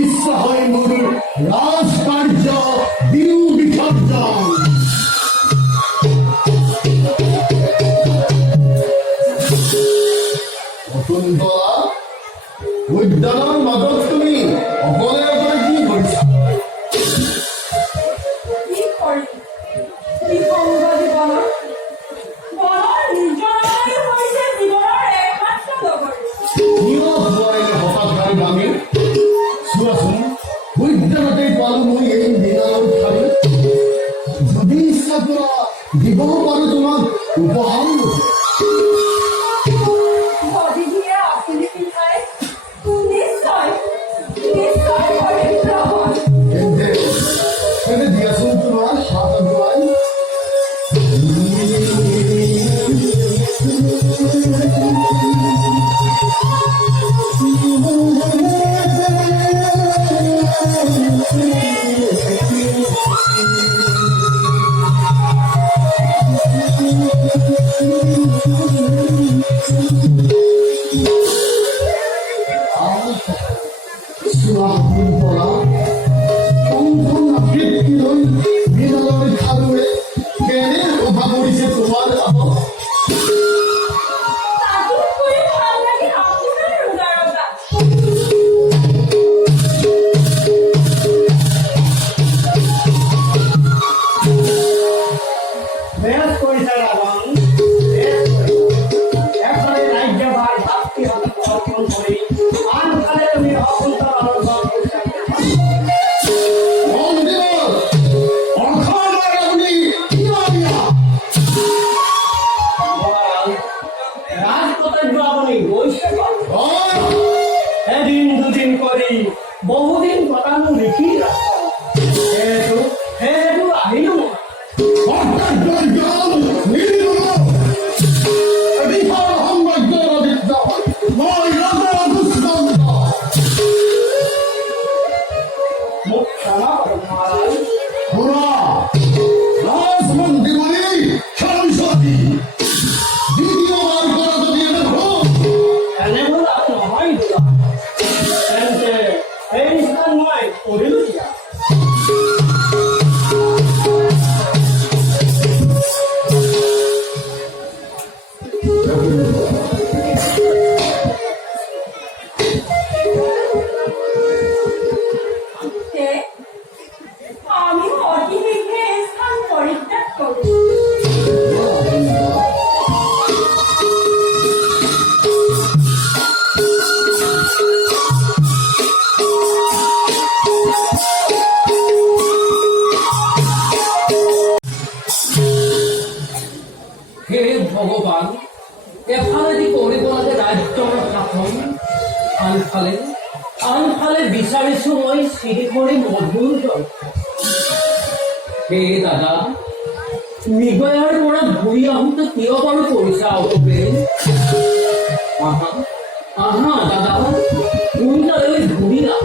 ইচ্ছা হয় মোৰ ৰাজকাৰ্য দিও বিসৰ্জন। শকুন্তলা, উদ্যানৰ মাজত তুমি অকলে অকলে কি কৰিছা? চোৱাচোন, উদ্যানতে পালো মই এই দিনাৰ খালি। যদি ইচ্ছা কৰা দিব পাৰো তোমাক উপহাৰ। দিয়াচোন তোমাৰ হাত আগুৱাই। এদিন দুদিন কৰি বহুদিন কথানো লিখি সেইটো আহিলো। মোক ক্ষমা কৰক মহাৰাজ। ভগৱান, এফালেদি কৰিব লাগে ৰাজ্যৰ শাসন, আনফালে বিচাৰিছো মই শ্ৰীহৰি মধুৰ জল। সেই দাদা, মৃগয়াৰ পৰা ঘূৰি আহোঁতে কিয় বাৰু কৰিছা অপবেশ? আহা দাদা, সোনকালে ঘূৰি আহ।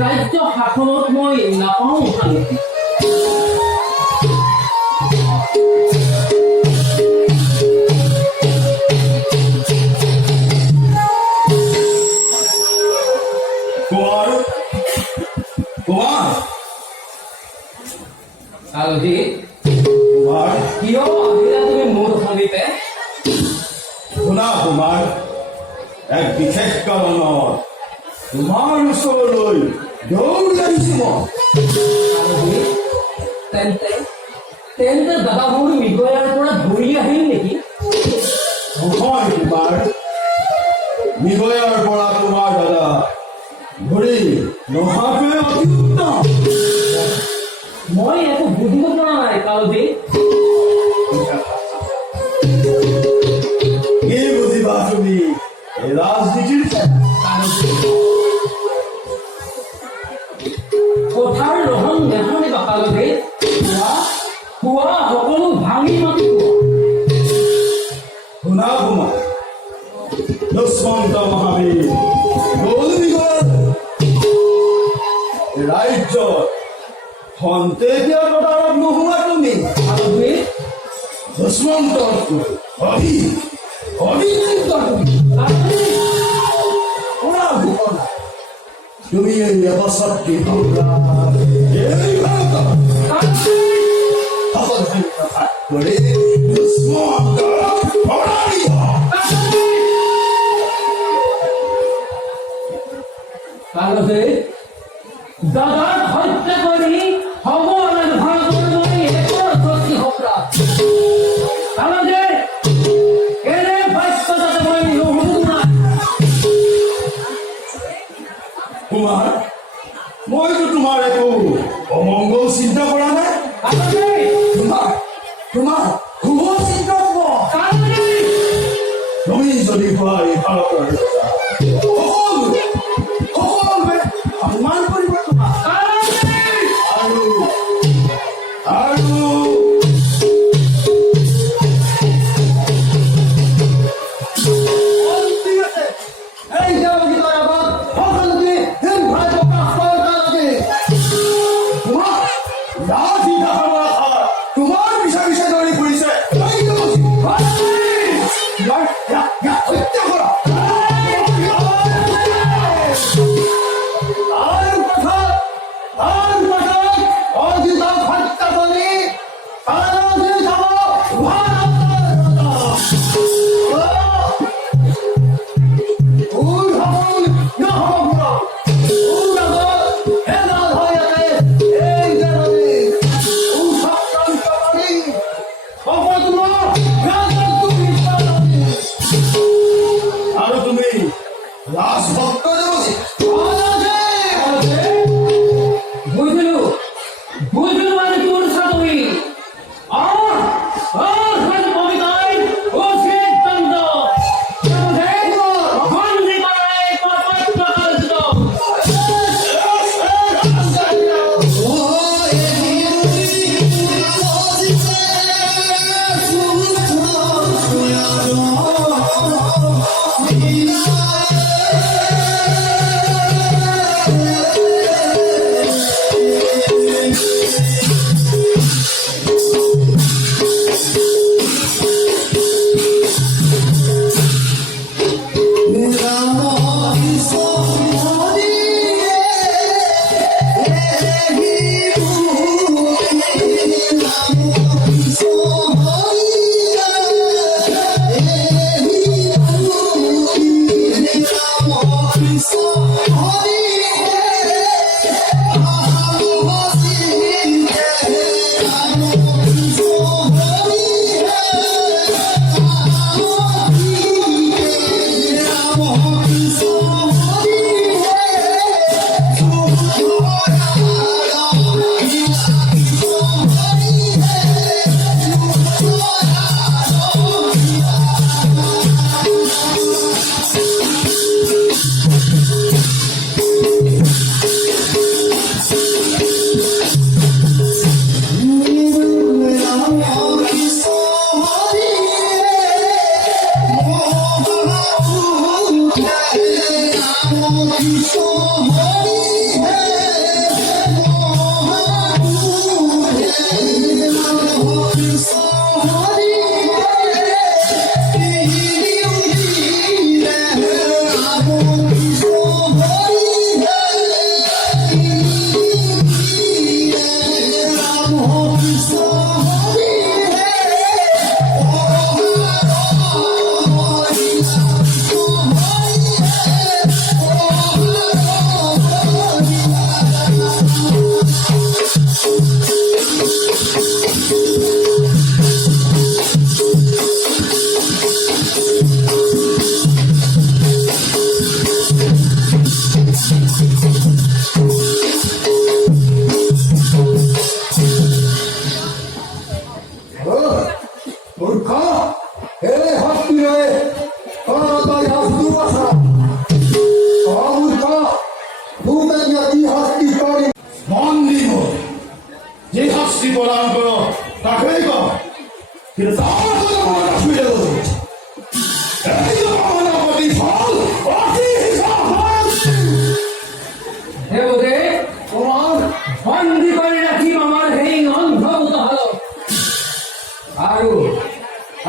ৰাজ্য শাসনত মই নাপাওঁ শান্তি। কালজি, কিয় আহিলা তুমি মোৰ সন্মুখে? শুনা কুমাৰ, এক বিশেষ কাৰণত তোমাৰ ওচৰলৈ দৌৰি আহিছো মই। তেন্তে দাদা মোৰ মৃগয়াৰ পৰা ঘূৰি আহিল নেকি? নহয় কুমাৰ, মৃগয়াৰ পৰা তোমাৰ দাদা ঘূৰি নহাটোৱে অতি উত্তম। মই একো বুজিব পৰা নাই কালজি। কি বুজিবা তুমি এই ৰাজনীতিৰ কথাৰ ৰহন নেহানিবা কালজি। খোৱা সকলো ভাঙি মাতি শুনা কুমাৰ, দুষ্মন্ত মহাবীৰ ৰাজ্যত খন্তেকীয়া প্ৰতাৰক নোহোৱা তুমি দুষ্মন্ততকৈ অধিক তুমি তুমি এই অবসরটি তোমরা এই ভারত করে দুশ্মনদের হরাইয়া কারণে দাদার হত্যা করি ভগবানের ভারতের বই একবার সত্যি হোকরা কারণে এনে বাস্তবতা বই হুকুম না কুমার মই তো তোমার একটু অমঙ্গল চিন্তা করা নাই কারণে তোমার শুভ চিন্তা হব কারণে তুমি যদি হয় ভারতের সকলোৱে সন্মান কৰিব তোমাক আৰু ঠিক আছে এই দেৱগীতৰ আগত সকলোকে হিম ভাই প্ৰকাশ কৰাৰ কাৰণে তোমাক ৰাজি দাসৰ তোমাৰ পিছে পিছে দৌৰি ফুৰিছে এই দেৱগী হত্যা কৰা আৰু তুমি ৰাজভক্ত দেৱগী বুঝলু বুঝলু মানে তোর সাথে আর সব কবিতায় ও সে তন্দ বন্দী করায় পাপা কাজ দাও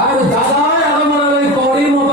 আর দাদার আগমনের পরে মত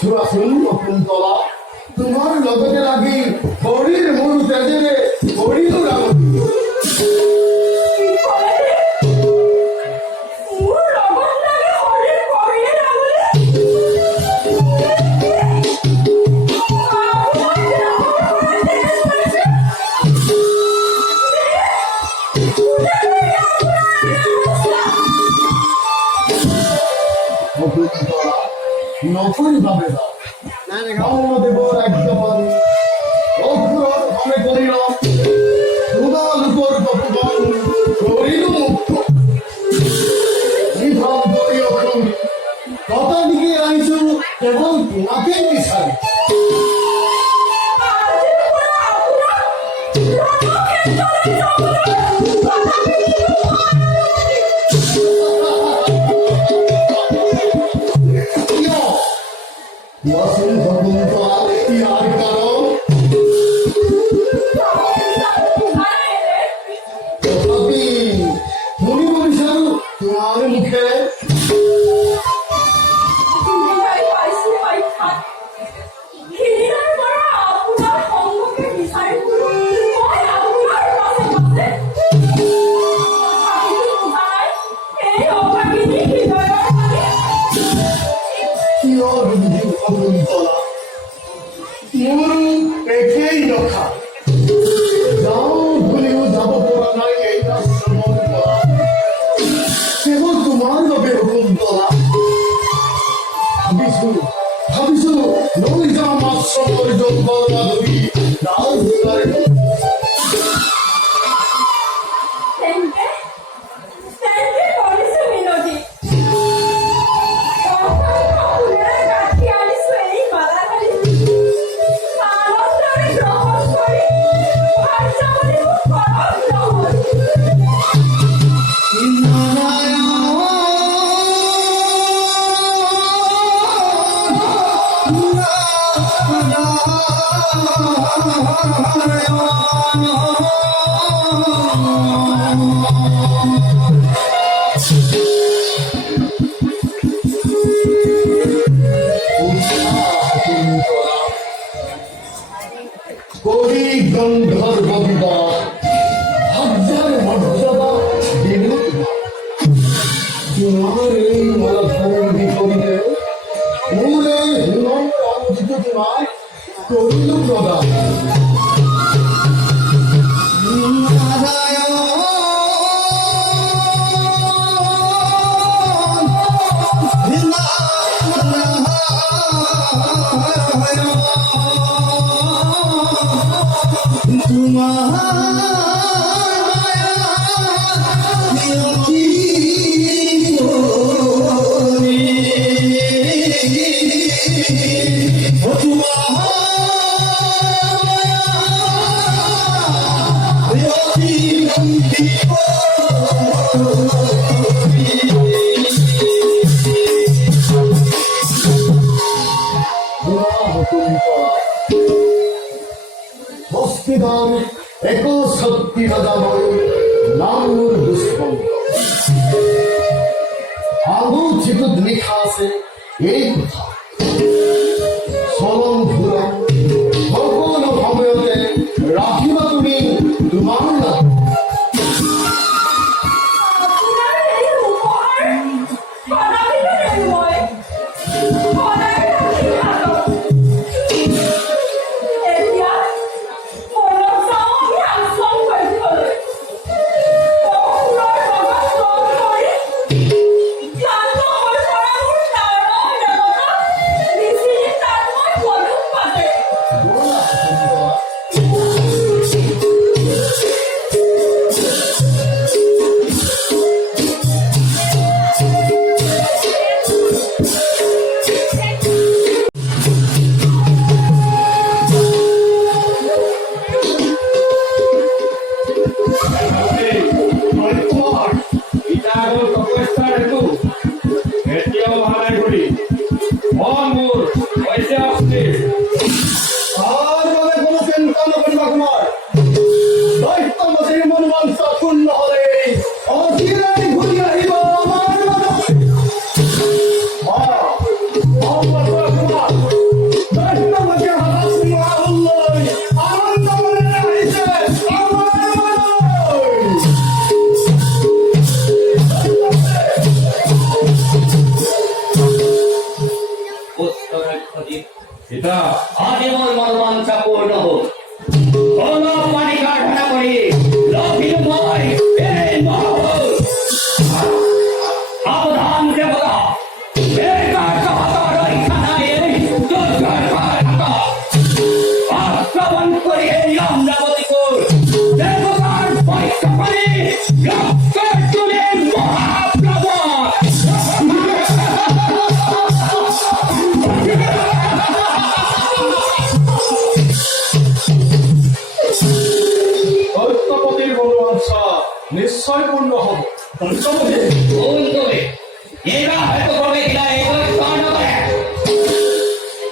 চোৱাচোন শকুন্তলা, তোমাৰ লগতে লাগি হৰিৰ মোৰ তেজেৰে হৰিও ৰামতি। নকৰিবা বেদা, গাঁৱদেৱৰ আজ্ঞাপানী অঘোৰৰ ভাৱে কৰিল তোমালোকৰ তপোবন কৰিলো মুক্ত। বিভাগ কৰি অসুৰ কথা দিকে আহিছো কেৱল তোমাকেই বিচাৰি। কোৱাচোন শকুন্তলা, ইয়াৰ কাৰণ? তথাপি শুনিব বিচাৰো তোমাৰ মুখেৰে। শকুন্তলা, মোৰো একেই দশা। যাওঁ বুলিও যাব পৰা নাই এই আশ্ৰমৰ পৰা, কেৱল তোমাৰ বাবে শকুন্তলা। ভাবিছো লৈ যাম আশ্ৰমৰ জংঘল মাধৱী ডাল ভিতৰে। কবি গন্ধর্ব বিবাহ হাজার মর্যাদা দিল তোমার এই মলাধরণী করিতে মূলে হিমন অঞ্চিত তোমায় করিল প্রদান। হস্তিদান এক শক্তি রাজাবল নামুর দুষ্মন্ত আলোচিত লেখা আছে এই কথা চলন ঘূৰণ সকলো সময়তে ৰাখিবা তুমি তোমাৰ নাম। Oh, পুত্ররক্ষিত পিতা আজ মোর মনোবাঞ্ছা পূর্ণ হোক। কোন পানি কাঠনা করি লভিনময় এই মহল সাবধান দেবতা বেকার কথা রক্ষা নাই এই দুর্গার হাতা আক্রমণ করি এই অমরাবতীপুর দেবতার পরীক্ষা করি রক্তের চুলে মহাপ্রবণ দৈত্যপতির মনোবাঞ্ছা নিশ্চয় পূর্ণ হবে। দৈত্যপতি ভুল করে এরা হয়তো করবে কিনা এই কর্ণ করে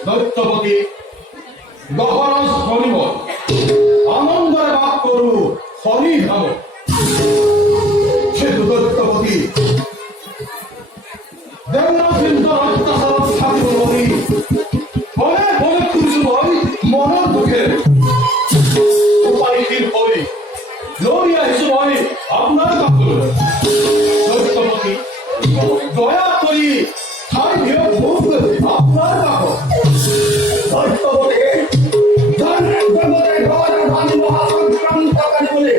দৈত্যপতি গহরজ ধরিব আনন্দরে বাস করু শনি ধাম সে দৈত্যপতি দেবরাজেন্দ্র অত্যাচার থাকিব নদী বলে বলে খুঁজু বই মনের দুঃখে উপায়হীন হই লড়িয়া হিসু বই আপনার কাপড় দৈত্যপতি দয়া করি ঠাই দিয়ে ভোগ আপনার কাপড় দৈত্যপতি জন্মের ঘরে ধান মহাসংক্রান্তকারী বলে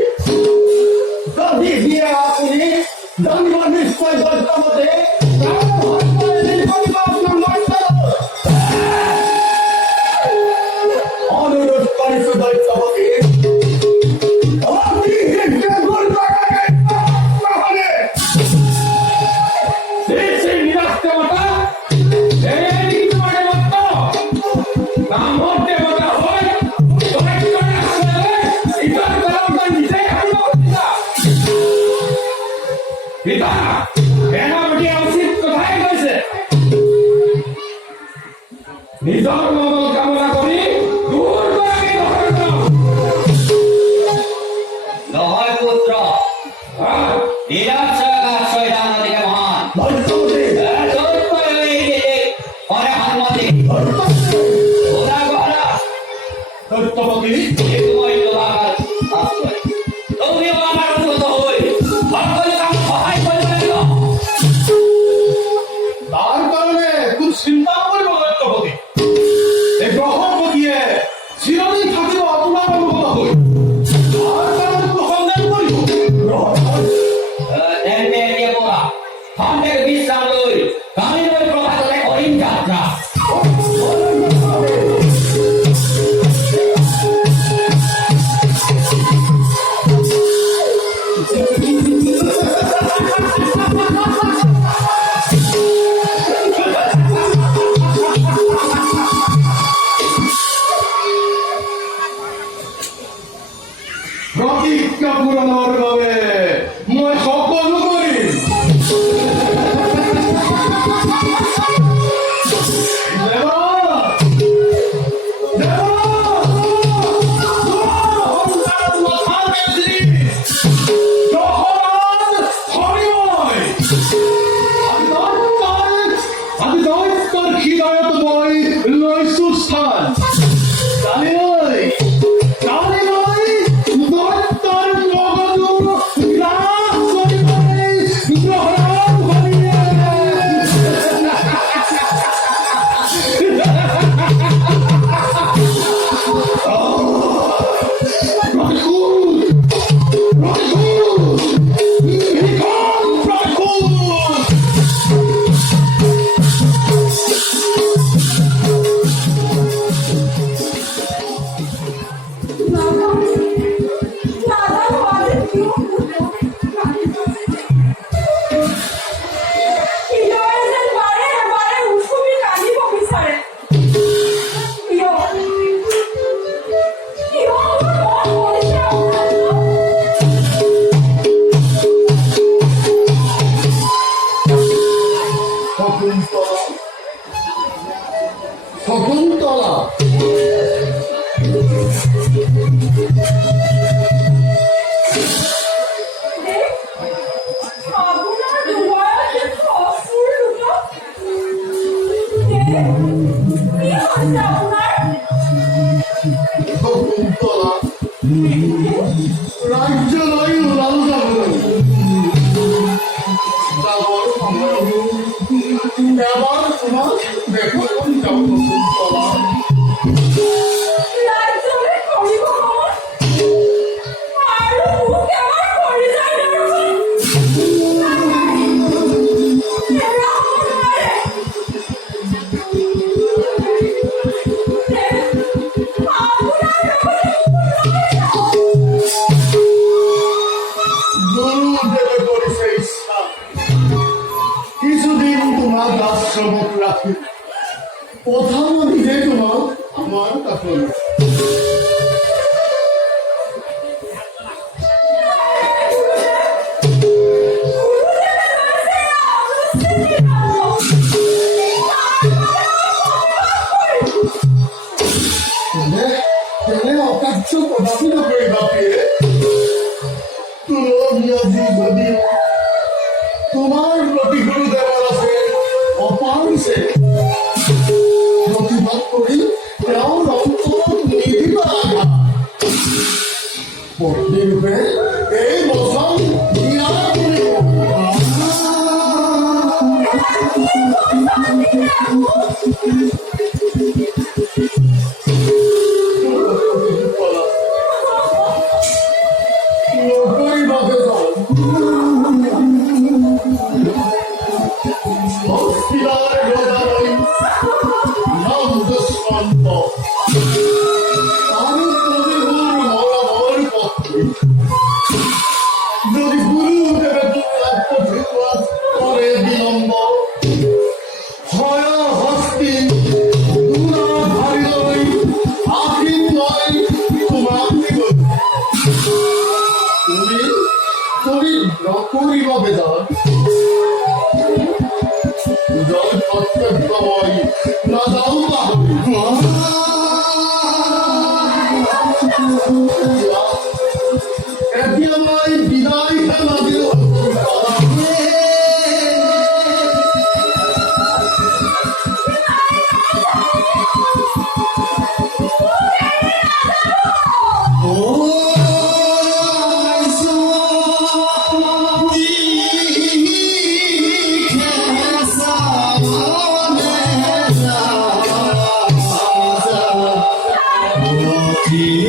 যদি দিয়ে আপনি জন্ম নিশ্চয় দৈত্যপতি অনুরোধ করিস দৈত্যপতি নিজর মঙ্গল কামনা করি দূর করে নহয় পুত্র নিরাশাকার শয়তান দিকে মহান দৈত্যপতি পরে হানমতি ওরা গহরা দৈত্যপতি এগুলোই দোলাকার আশ্রয় তুমিও আমার অনুগত হই সকল কাম সহায় করবে তার কারণে কোন চিন্তা করিব দৈত্যপতি এই গ্রহপতিয়ে চিরদিন থাকিব আপোনাৰ অনুগত হই তার কারণে কোন সন্দেহ করিব তেন্তে এরিয়ে পড়া খন্ডের বিশ্রাম লই কামিল ওই প্রভাতলে করিম যাত্রা প্রতিজ্ঞা পূরণের বাবে মই সকলো কৰিম আমি দৈত্যৰ হৃদয়ত মই লৈছো স্থান জানি ঐ জানি ঐ দৈত্যৰ মগজু গ্ৰাস কৰিবলৈ গ্ৰহণ কৰিলে শকুন্তলা শকুন্তলা রাজ্য নয় লাল যাবর সময় নেবার তোমার দেখো যাবো শকুন্তলা। রাজ্যে করিব আর মুখে আমার পড়ে যায় না গুরুদেবে করেছে ইচ্ছা কিছুদিন তোমার আশ্রমত রাখি, কোথাও নিজে তোমার আমার কাছে অকার্য প্রভাবিত করে বাপিয়ে তোমার প্রতি গুরুদেবর আছে অপাংশে প্রতিবাদ করি কেমন অন্তর নিধিবা রূপে এই বছর যদি গুরুদেবের করে বিলম্ব হয় হস্তি ভারী নয় আফিম নয় তোমার তুমি তুমি নকরিব বেদার জল কর্তব্য হয় না যাও আমায় বিদায় খেলা দিল Yeah.